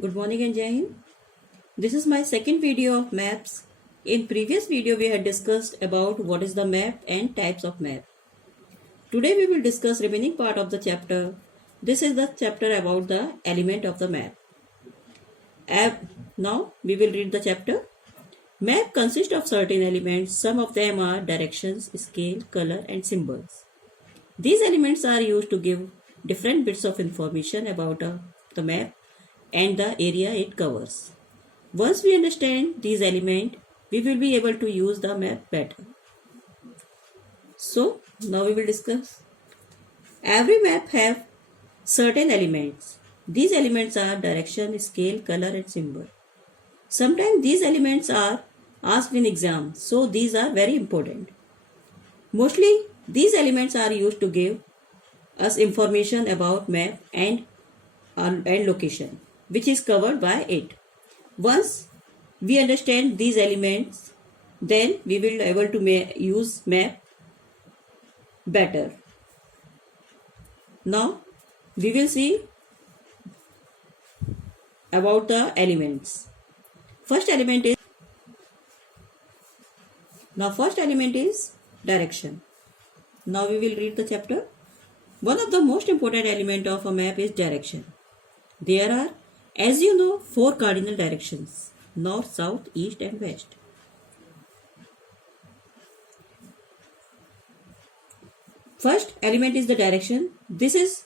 Good morning and Jai Hind. This is my second video of maps. In previous video we had discussed about what is the map and types of map. Today we will discuss remaining part of the chapter. This is the chapter about the element of the map. Now we will read the chapter. Map consists of certain elements. Some of them are directions, scale, color and symbols. These elements are used to give different bits of information about the map and the area it covers. Once we understand these elements, we will be able to use the map better. So, now we will discuss. Every map have certain elements. These elements are direction, scale, color and symbol. Sometimes these elements are asked in exam, so these are very important. Mostly these elements are used to give us information about map and location, which is covered by it. Once we understand these elements, then we will be able to use map better. Now we will see about the elements. First element is direction. Now we will read the chapter. One of the most important element of a map is direction. There are, as you know, 4 cardinal directions: north, south, east and west. First element is the direction. This is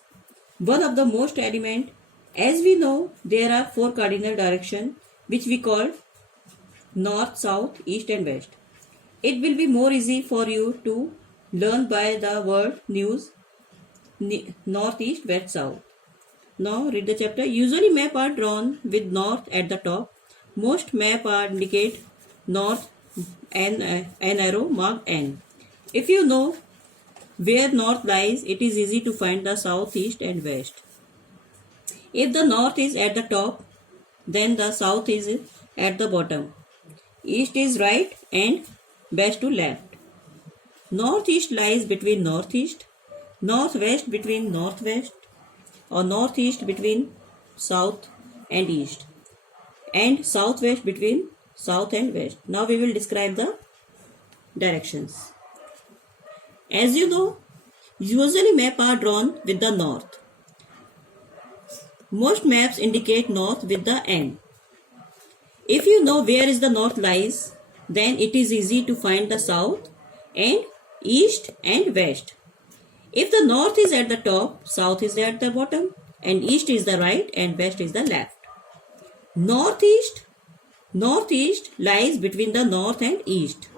one of the most element. As we know, there are 4 cardinal directions which we call north, south, east and west. It will be more easy for you to learn by the word news: north, east, west, south. Now read the chapter. Usually map are drawn with north at the top. Most map are indicate north and an arrow marked N. If you know where north lies, it is easy to find the south, east and west. If the north is at the top, then the south is at the bottom. East is right and west to left. Northeast lies between northeast, northwest between northwest, or northeast between south and east, and southwest between south and west. Now we will describe the directions. As you know, usually maps are drawn with the north. Most maps indicate north with the N. If you know where is the north lies, then it is easy to find the south and east and west. If the north is at the top, south is at the bottom, and east is the right and west is the left. Northeast lies between the north and east,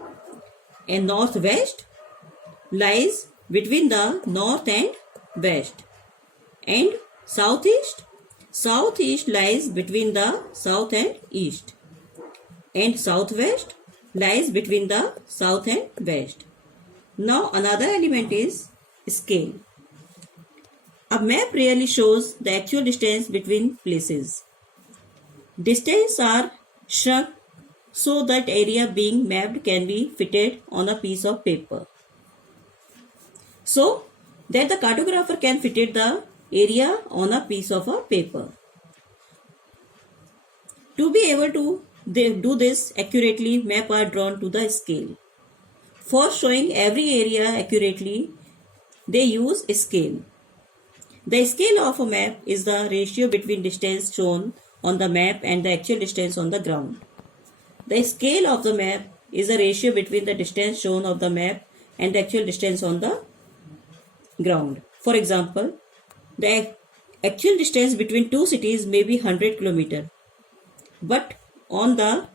and northwest lies between the north and west, and southeast lies between the south and east, and southwest lies between the south and west. Now another element is scale. A map rarely shows the actual distance between places. Distances are shrunk so that area being mapped can be fitted on a piece of paper, so that the cartographer can fit the area on a piece of a paper. To be able to do this accurately, maps are drawn to the scale. For showing every area accurately, they use a scale. The scale of a map is the ratio between distance shown on the map and the actual distance on the ground. The scale of the map is the ratio between the distance shown on the map and the actual distance on the ground. For example, the actual distance between two cities may be 100 km, but on the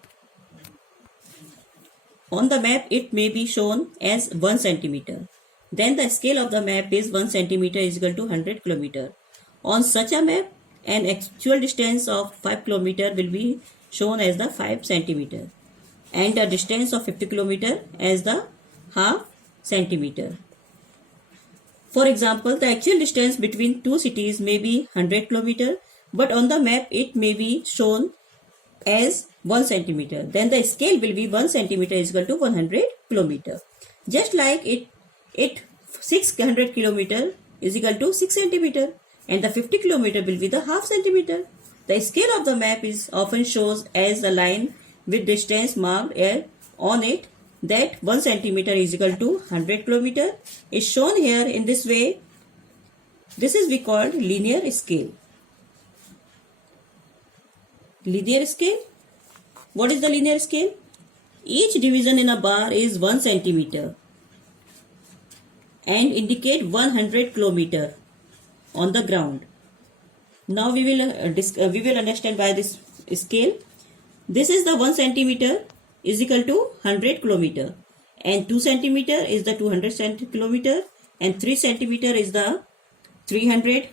map it may be shown as 1 centimeter. Then the scale of the map is 1 centimeter is equal to 100 km. On such a map, an actual distance of 5 km will be shown as the 5 centimeter, and a distance of 50 km as the half centimeter. For example, the actual distance between two cities may be 100 km, but on the map it may be shown as 1 centimeter. Then the scale will be 1 centimeter is equal to 100 km. Just like it 600 km is equal to 6 centimeter, and the 50 km will be the half centimeter. The scale of the map is often shown as a line with distance marked on it, that 1 centimeter is equal to 100 kilometer is shown here in this way. This is we called linear scale. Linear scale. What is the linear scale? Each division in a bar is 1 centimeter and indicate 100 kilometer on the ground. Now we will understand by this scale. This is the 1 centimeter is equal to 100 kilometer, and 2 centimeter is the 200 kilometer, and 3 centimeter is the 300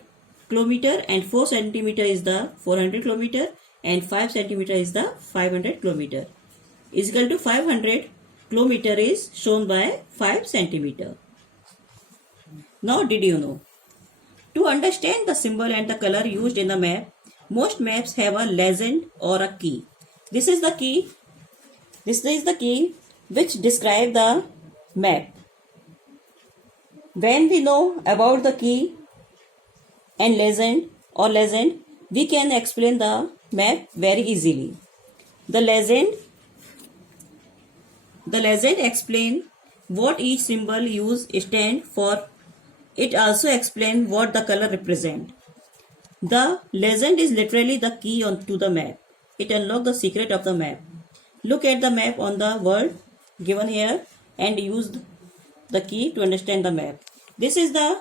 kilometer, and 4 centimeter is the 400 kilometer, and 5 centimeter is the 500 kilometer. Is equal to 500 kilometer is shown by 5 centimeter. Now did you know? To understand the symbol and the color used in the map, most maps have a legend or a key. This is the key. This is the key which describes the map. When we know about the key and legend, we can explain the map very easily. The legend explains what each symbol used stand for. It also explains what the color represent. The legend is literally the key to the map. It unlocks the secret of the map. Look at the map on the world given here and use the key to understand the map. This is the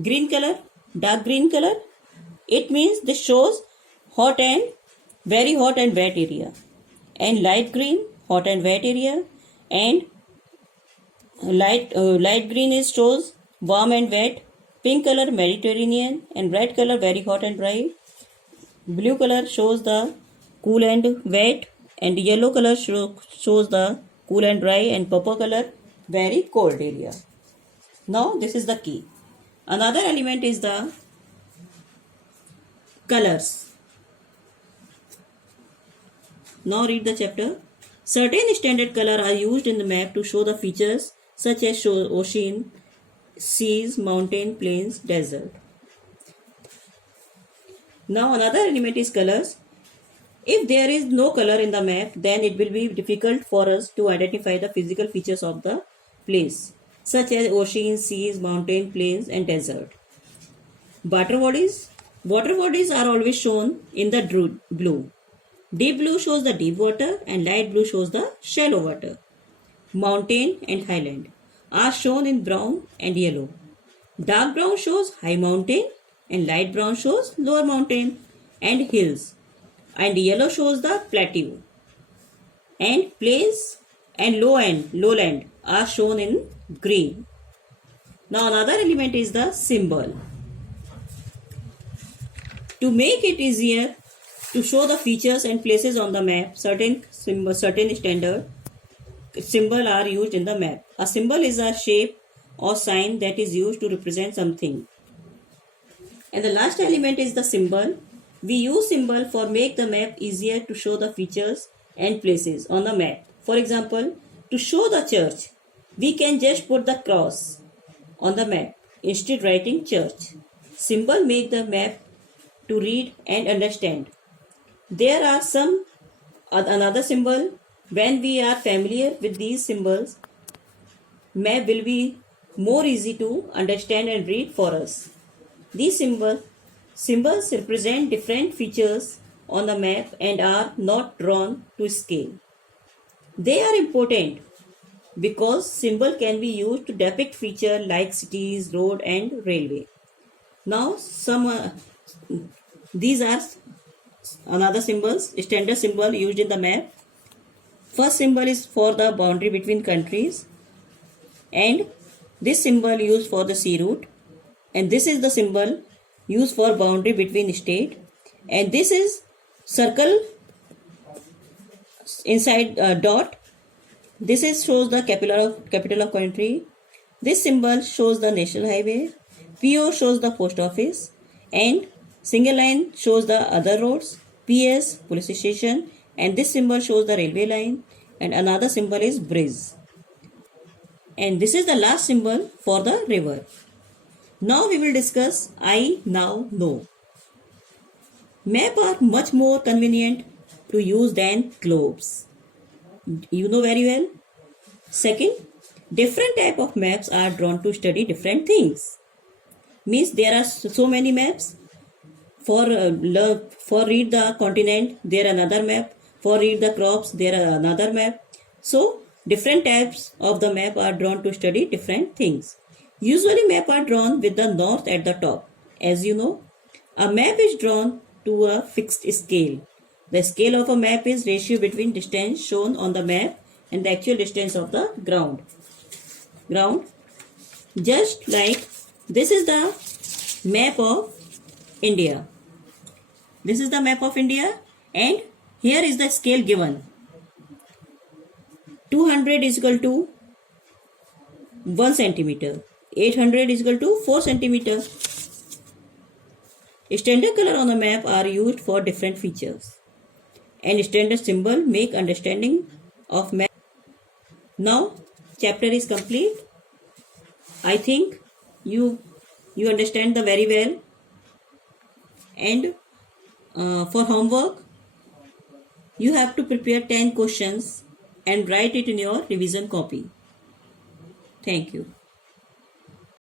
green color, dark green color. It means this shows hot and very hot and wet area. And light green, hot and wet area. And light green shows warm and wet. Pink color Mediterranean, and red color very hot and dry. Blue color shows the cool and wet, and yellow color shows the cool and dry, and purple color very cold area. Now this is the key. Another element is the colors. Now read the chapter. Certain standard color are used in the map to show the features such as ocean, seas, mountain, plains, desert. Now another element is colors. If there is no color in the map, then it will be difficult for us to identify the physical features of the place, such as ocean, seas, mountain, plains, and desert. Water bodies are always shown in the blue. Deep blue shows the deep water, and light blue shows the shallow water. Mountain and highland are shown in brown and yellow. Dark brown shows high mountain, and light brown shows lower mountain and hills, and yellow shows the plateau. And plains and lowland are shown in green. Now another element is the symbol. To make it easier to show the features and places on the map, certain standard symbols are used in the map. A symbol is a shape or sign that is used to represent something. And the last element is the symbol. We use symbol for make the map easier to show the features and places on the map. For example, to show the church, we can just put the cross on the map instead writing church. Symbol make the map to read and understand. There are some another symbol. When we are familiar with these symbols, map will be more easy to understand and read for us. These symbols represent different features on the map and are not drawn to scale. They are important because symbol can be used to depict features like cities, road, and railway. Now these are another symbols, standard symbol used in the map. First symbol is for the boundary between countries, and this symbol used for the sea route, and this is the symbol used for boundary between state, and this is circle inside dot. This shows the capital of country. This symbol shows the national highway. PO shows the post office, and single line shows the other roads. PS police station, and this symbol shows the railway line, and another symbol is bridge. And this is the last symbol for the river. Now we will discuss I now know. Maps are much more convenient to use than globes. You know very well. Second, different type of maps are drawn to study different things. Means there are so many maps. For read the continent, there another map. For read the crops, there another map. So different types of the map are drawn to study different things. Usually map are drawn with the north at the top. As you know, a map is drawn to a fixed scale. The scale of a map is ratio between distance shown on the map and the actual distance of the ground. Just like this is the map of India. This is the map of India, and here is the scale given. 200 is equal to 1 centimeter. 800 is equal to 4 centimeter. Standard color on the map are used for different features, and standard symbol make understanding of map. Now chapter is complete. I think you understand the very well. And for homework, you have to prepare 10 questions and write it in your revision copy. Thank you.